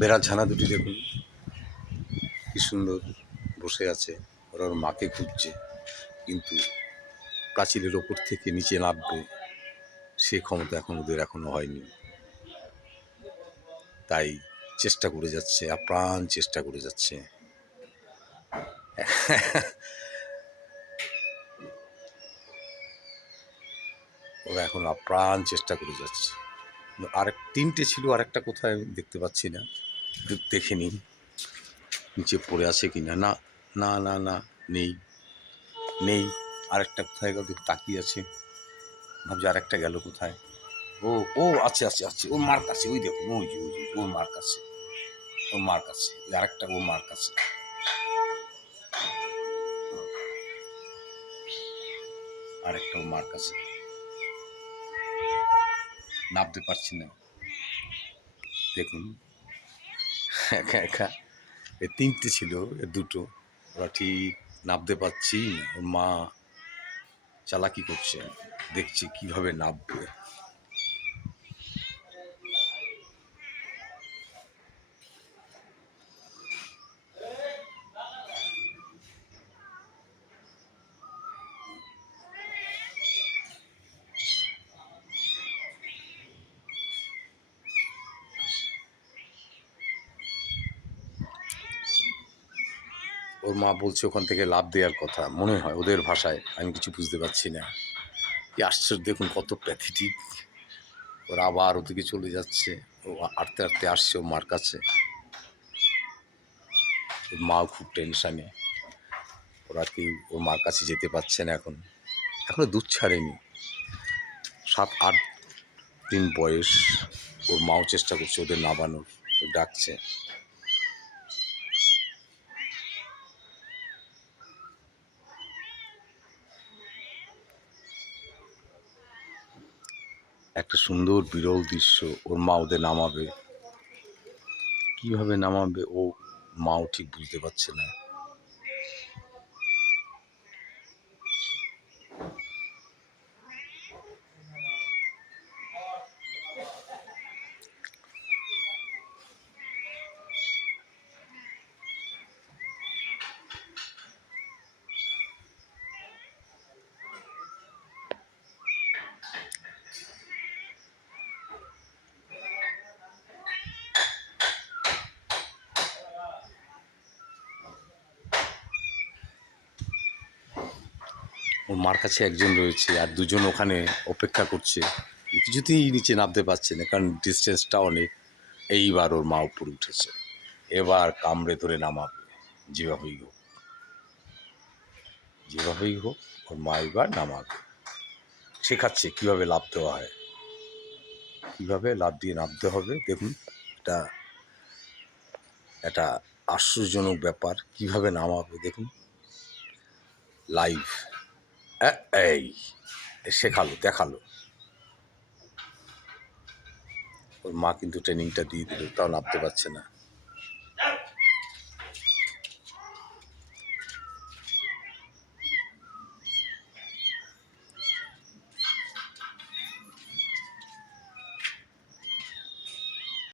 বেড়াল ছানা দুটি দেখুন কি সুন্দর বসে আছে, ওরা ওর মাকে খুঁজছে, কিন্তু প্রাচীরের ওপর থেকে নিচে নামবে সে ক্ষমতা ওদের এখনো হয়নি। তাই চেষ্টা করে যাচ্ছে, আপ্রাণ চেষ্টা করে যাচ্ছে। ওরা এখন আপ্রাণ চেষ্টা করে যাচ্ছে। তিনটে ছিল, আরেকটা কোথায় দেখতে পাচ্ছি না, দেখে নিন নিচে পড়ে আছে কিনা। না না না না, নেই নেই। আরেকটা কোথায় গেল, তাকিয়ে আছে, ভাবছি আরেকটা গেল কোথায়। ও ও আছে আছে আছে, ওর মার কাছে, ওই দেখুন, ওই যে ওই যে ওর মার কাছে, ওর মার কাছে, ওই আরেকটা ওর মার কাছে, আরেকটা ওর মার কাছে। নামতে পারছি না, দেখুন একা একা। তিনটে ছিল, দুটো ওরা ঠিক নামতে পারছি না। ওর মা চালাকি করছে, দেখছি কিভাবে নামবে। ওর মা বলছে ওখান থেকে লাফ দেওয়ার কথা, মনে হয় ওদের ভাষায়, আমি কিছু বুঝতে পারছি না। কি আশ্চর্য, দেখুন কত প্যাথেটিক। ওরা আবার ওদিকে চলে যাচ্ছে, ও আটতে আটতে আসছে ওর মার কাছে। ওর মাও খুব টেনশানে, ওরা কেউ ওর মার কাছে যেতে পারছে না। এখনো দুধ ছাড়েনি, 7-8 দিন বয়স। ওর মাও চেষ্টা করছে ওদের নামানোর, ডাকছে। একটা সুন্দর বিরল দৃশ্য। ওর মা ওদের নামাবে, কিভাবে নামাবে ও মাও ঠিক বুঝতে পারছে না। ওর মার কাছে একজন রয়েছে, আর দুজন ওখানে অপেক্ষা করছে, কিছুতেই নিচে নামতে পারছে না, কারণ ডিস্টেন্সটা অনেক। এইবার ওর মা উপরে উঠেছে, এবার কামড়ে ধরে নামাবে, যেভাবেই হোক, যেভাবেই হোক ওর মা এবার নামাবে। শেখাচ্ছে কীভাবে লাফ দেওয়া হয়, কীভাবে লাফ দিয়ে নামতে হবে। দেখুন এটা একটা আশ্চর্যজনক ব্যাপার, কীভাবে নামাবে দেখুন লাইভ। এই শেখালো, দেখালো। ওর মা কিন্তু ট্রেনিংটা দিয়ে দিল, তাও নামতে পারছে না।